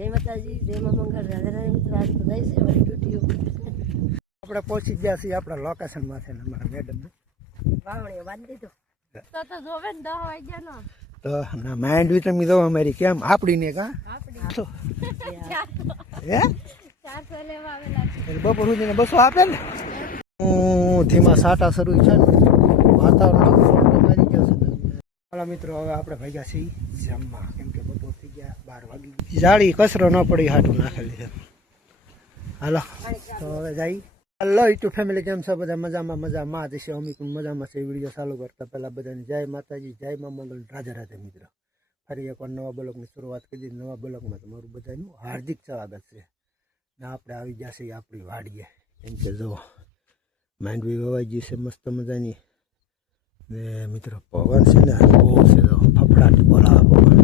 જય માતાજી, જય મા મંગળ, રાધે રાધે મિત્રો. આજ તો જાય છે મારી ડ્યુટીઓ. આપણે પહોંચી ગયા છીએ આપણા લોકેશનમાં છે ને અમારા મેડમ વાવણીઓ બાંધી દીધો તો જોવે ને 10 વાગ્યાનો તો ના માઇન્ડ બી તમે જો અમારી કેમ આપડીને કા આપડી હે 400 લેવા આવેલા છે. બપોર સુધીને 200 આપે ને. ધીમા સાટા શરૂ છે ને વાતાવરણ મારી ગયો છે. હાલો મિત્રો, હવે આપણે ભાગ્યા છીએ જમવા, કેમ કે બપોર થઈ ગયા 12 વાગી. જાળી કચરો ન પડી હાટું નાખેલી છે. હાલો તો હવે જઈ. હલો યુટ્યુબ ફેમિલી, કેમ છો બધા? મજામાં જશે. અમે પણ મજામાં છે. વિડીયો ચાલુ કરતા પહેલા બધાને જય માતાજી, જય મા મંગલ, રાધે રાધે મિત્રો. ફરી એકવાર નવા બ્લોગની શરૂઆત કરી દીધી. નવા બ્લોગમાં તમારું બધાનું હાર્દિક સ્વાગત છે. ને આપણે આવી ગયા છીએ આપણી વાડીએ, કેમ કે જો માંડવી વવાઈ ગઈ છે મસ્ત મજાની. ને મિત્રો પવન છે ને બહુ છે, તો ફફડાટી બોલાવા પવન.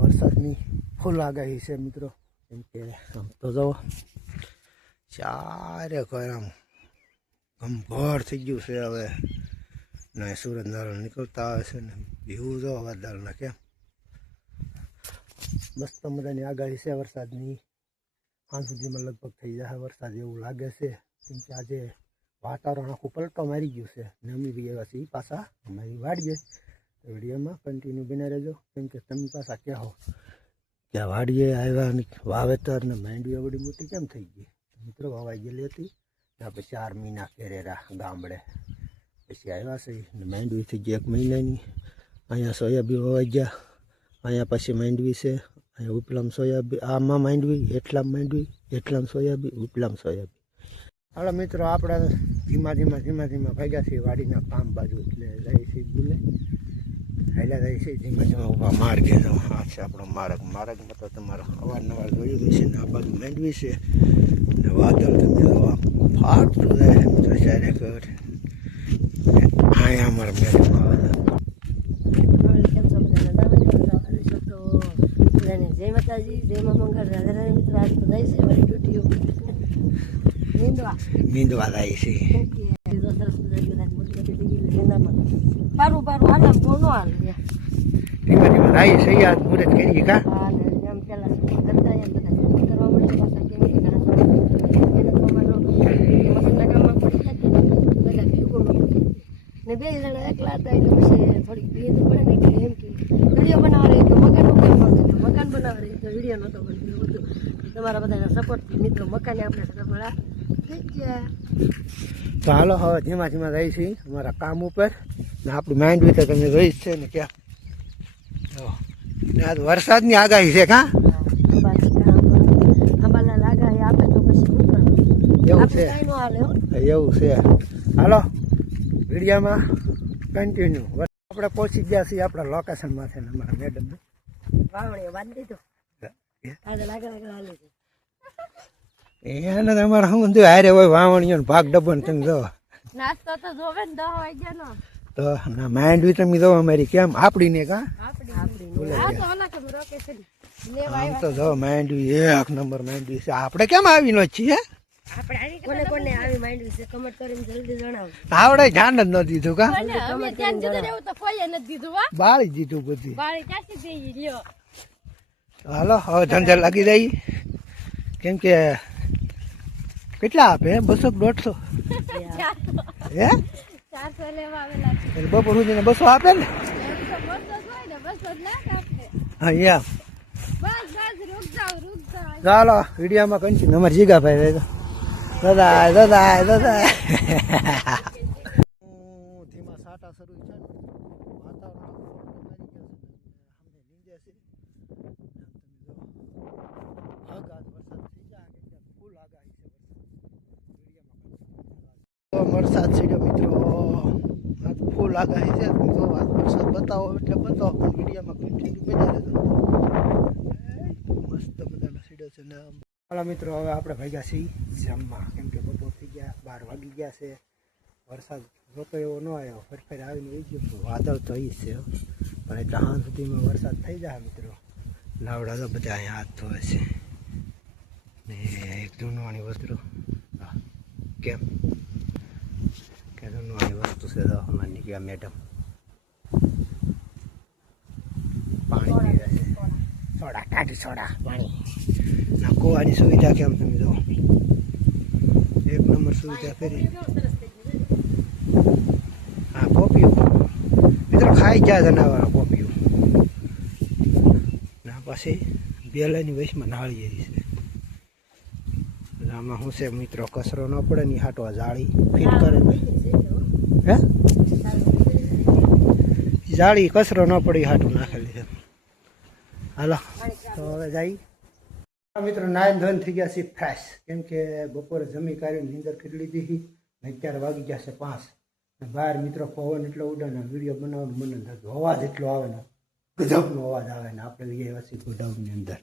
વરસાદની ફૂલ આગાહી છે મિત્રો, કેમ કે આમ તો જવો ચારે કોઈ આમ ગંભર થઈ ગયું છે. હવે ને સૂરજ નારાયણ નીકળતા આવે છે ને ભીવું જો વાદળના કેમ મસ્ત મજાની આગાહી છે વરસાદની. સાંજ સુધીમાં લગભગ થઈ જશે વરસાદ એવું લાગે છે, કેમ કે આજે વાતાવરણ આખું પલટો મારી ગયું છે. ને અમે બી એવા છીએ પાછા અમારી વાડીએ. તો વિડીયોમાં કન્ટિન્યુ બના રહેજો, કેમ કે તમે પાછા કહો કે વાડીએ આવ્યા વાવેતર ને માંડવી આવડી મોટી કેમ થઈ ગઈ. મિત્રો વાવાઈ ગયેલી હતી ને આપણે 4 મહિના કેરેરા ગામડે, પછી આવ્યા છે ને માંડવી થઈ ગઈ 1 મહિનાની. અહીંયા સોયાબીન વાવાઈ ગયા, અહીંયા પછી માંડવી છે. અહીંયા ઉપલામ સોયાબીન, આમાં માંડવી, એટલામાં માંડવી, એટલામાં સોયાબીન, ઉપલામાં સોયાબીન. હાલો મિત્રો, આપણે ધીમા ધીમા ભાગ્યા છીએ વાડીના કામ બાજુ. એટલે જાય છે બોલે હેલા જાય છે ધીમા ઊભા માર્ગે. આ છે આપણો માર્ગમાં તો તમારો અવારનવાર જોયું હશે ને. આ બાજુ માંડવી છે ને વાદળ તમે ફાટતું જાય છે મિત્રો ચારે કર. અહીંયા અમારા મેડમ આવે જય માતાજી, જય મા મંગળ, રાધે રાધે મિત્રો. આજ તો જાય છે મારી ડ્યુટીઓ. નીંદવા જાય છે. પારું હાલમ તો નો હાલ. ધીમા રાઈ છે યાર, મુરત કરી કા એમ પેલા કરતા એમ બધા કરવા મળે પાછા કેમ કે એને પ્રમાણનો મસાલા કામમાં પડી જાય બધા ભેગો ને 2 જણા એકલા હતા એટલે પછી થોડીક ભીડ પડે ને એટલે એમ કે વિડીયો બનાવવા રહી તો મકાનનું કામ નહોતું, મકાન બનાવવા રહી તો વિડીયો નહોતો બનતો. બધું તમારા બધાના સપોર્ટથી મિત્રો મકાને આપણે સગવડા થઈ ગયા. તો હાલો હવે ધીમા જાય છે અમારા કામ ઉપર. ને આપણું માંડવી તો તમે જોઈ જ છે ને ક્યાં ને આજ વરસાદની આગાહી છે કા આંબાલા લાગાહી આપે તો પછી શું કરવું એવું છે. એવું છે. હાલો વિડીયોમાં કન્ટિન્યુ. આપણે પહોંચી ગયા છીએ આપણા લોકેશનમાં છે ને અમારા મેડમ વાવણીઓ બાંધી દીધો આજે લાગે હાલે છે એને તમારે શું હારે હોય વાવણીઓ ભાગ ડબ્બો ને તમે જો નાસ્તો તો જોવે ને 10 વાગ્યાનો. તો ના માંડવી તમે જો અમારી કેમ આપડીને કા આમ તો જો માંડવી 1 નંબર માંડવી છે. આપણે કેમ આવી નો છીએ કોને આવી માંડવી છે કમેન્ટ કરીને જલ્દી જણાવો. આવડે ધ્યાન જ ન દીધું કા બાળી દીધું બધી. હાલો હવે ધંધા લાગી જાય, કેમ કે કેટલા આપે 200 150 હે 400 લેવા આવેલા છે. બપોર સુધીને 200 આપે ને. હા યા ચાલો વિડીયોમાં કન્ટિન્યુ. અમારે જીગાભાઈ રહે દાદા ધીમા સાટા શરૂ છે ને વાતાવરણ વરસાદ સીડ્યો મિત્રો. ફૂલ આગાહી છે. જો વરસાદ બતાવો એટલે બતાવો, પણ વિડીયોમાં કન્ટિન્યુ બની રહેજો. મસ્ત મજાનો સીડ્યો છે ને. હાલો મિત્રો, હવે આપણે ભાગ્યા છીએ જમવા, કેમ કે બપોર થઈ ગયા 12 વાગી ગયા છે. વરસાદ જોતો એવો ન આવ્યો, ફરફર આવીને વહી ગયો. વાદળ તો એ છે પણ એટલે સાંજ સુધીમાં વરસાદ થઈ જાય મિત્રો. લાવડા તો બધા અહીંયા હાથ ધોવે છે ને એક જૂનવાણી વસ્તુ કેમ કે જૂનવાણી વસ્તુ છે. તો અમારી ગયા મેડમ પાણી પી રહ્યા છે. સોડા ટાઢી સોડા પાણી ના કૂવાની સુવિધા કેમ તમે જો એક નંબર સુવિધા કરી હા પોપિયું મિત્રો ખાઈ ગયા જનાવર પોપિયું ના પછી બેલાની વયસમાં નાળી એવી છે આમાં શું છે મિત્રો કચરો ન પડે ને હાટવા જાળી ફિટ કરે હે જાળી કચરો ન પડે હાટું નાખેલી છે હાલો તો હવે જઈ મિત્રો નાયન ધોન થઈ ગયા છે ફ્રેશ કેમ કે બપોરે જમી કાઢીને નીંદર કરી લીધી હતી ને અત્યારે વાગી ગયા છે 5 બહાર મિત્રો પવન એટલો ઉડે ને વિડીયો બનાવવાનું મન ન થતું અવાજ એટલો આવે ને ગજબનો અવાજ આવે ને આપણે ગયા પછી ગોડાઉનની અંદર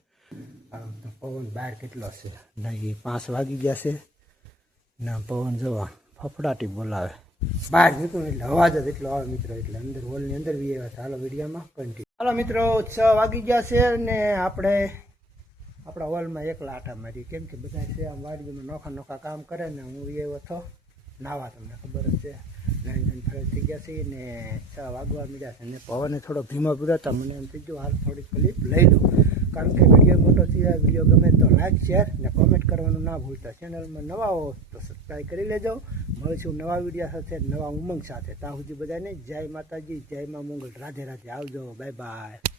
તો પવન બહાર કેટલો છે ને એ 5 વાગી ગયા છે ના પવન જવા ફફડાટી બોલાવે બહાર નીકળું એટલે અવાજ જ એટલો આવે મિત્રો એટલે અંદર હોલની અંદર બી આવ્યા છે હાલો વિડીયોમાં કન્ટિન્યુ હાલો મિત્રો 6 વાગી ગયા છે ને આપણે આપણા હોલમાં એકલા આટા મારી કેમ કે બધા છે આમ વાડીમાં નોખા કામ કરે ને હું એવો હતો નાવા તમને ખબર જ છે નાઈ ફ્રેશ થઈ ગયા છે ને 6 વાગવા મળ્યા છે ને પવને થોડો ધીમો પીડ્યો તો મને એમ થઈ ગયું હાલ થોડીક ક્લિપ લઈ લઉં કારણ કે વિડીયો મોટો થયો વિડીયો ગમે તો લાઈક શેર ને કોમેન્ટ કરવાનું ના ભૂલતા ચેનલમાં નવા હો તો સબસ્ક્રાઈબ કરી લેજો મળીશું નવા વિડીયો સાથે નવા ઉમંગ સાથે ત્યાં સુધી બધાને જય માતાજી જય મા મંગલ રાધે રાધે આવજો બાય બાય